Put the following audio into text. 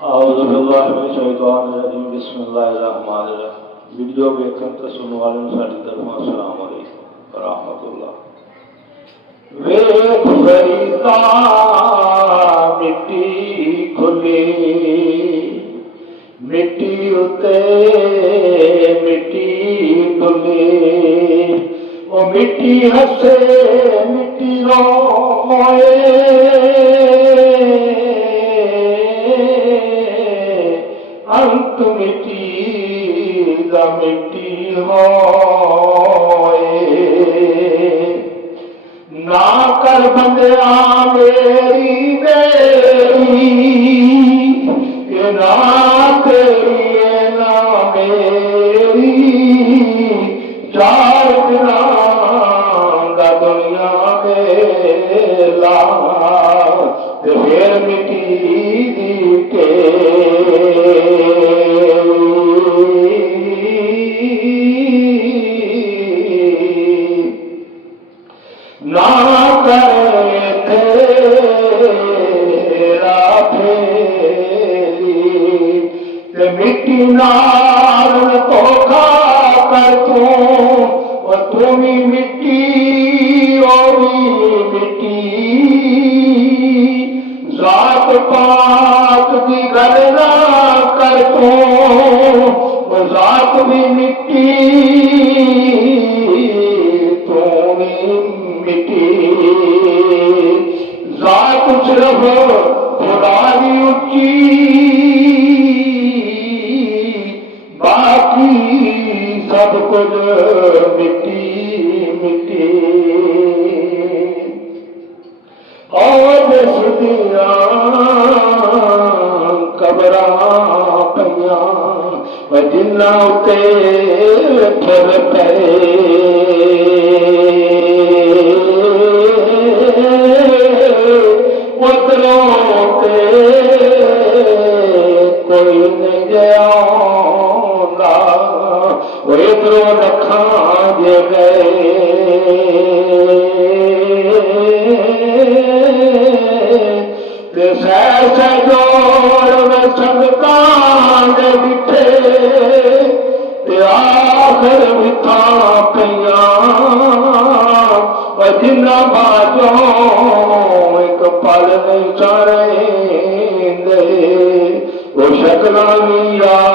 औज़ुबिल्लाहिमिनश्शैतानिर्रजीम बिस्मिल्लाहिर्रहमानिर्रहीम। वीडियो वेखण ते सुनने वाले ਨੂੰ ਸਾਡੀ ਤਰਫੋਂ अस्सलाम वालेकुम रहमतुल्लाह। वेख फरीदा मिट्टी खुली, मिट्टी उते मिट्टी डुली, वो मिट्टी हसे मिट्टी रोए, अंत मिट्टी दा मिट्टी होए। ना कर बंदिया मेरी मेरी, ये ना तेरी ना मेरी, चार दिना दा दुनिया मेला ते फिर मिट्टी दी ना करे तेरा फेरी ते मिट्टी नाल धोखा कर तू, और तू भी मिट्टी ओ भी मिट्टी। जात पात की गल ना कर तू, वो जात भी मिट्टी तू भी मिट्टी। जात सिर्फ खुदा की उच्ची, बाकी सब कुछ मिट्टी मिट्टी। और दिया कबरा पईया जिन्ना उते फिर पे, कोई नहीं गया इधरों रखा जे गए। सैर से जोड़ में संगतां दे बिठे, आखिर बिठा पईया जिन्ना बाजो एक पल नहीं चारे, वो शक्लां नी याद